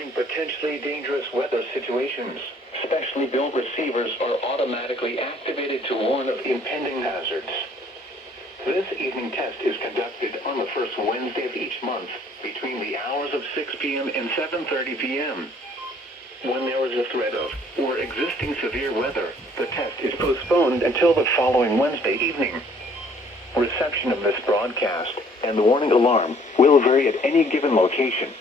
warning potentially dangerous weather situations. Specially built receivers are automatically activated to warn of impending hazards. This evening test is conducted on the first Wednesday of each month between the hours of 6 p.m. and 7:30 p.m. When there is a threat of or existing severe weather, the test is postponed until the following Wednesday evening. Reception of this broadcast and the warning alarm will vary at any given location.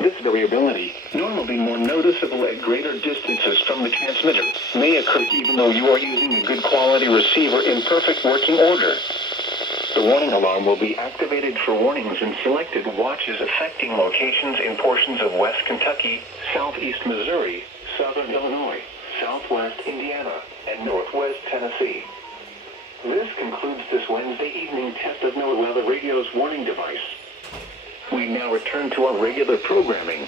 This variability, normally more noticeable at greater distances from the transmitter, may occur even though you are using a good quality receiver in perfect working order. The warning alarm will be activated for warnings in selected watches affecting locations in portions of West Kentucky, Southeast Missouri, Southern Illinois, Southwest Indiana, and Northwest Tennessee. This concludes this Wednesday evening test of NOAA Weather Radio's warning device. We now return to our regular programming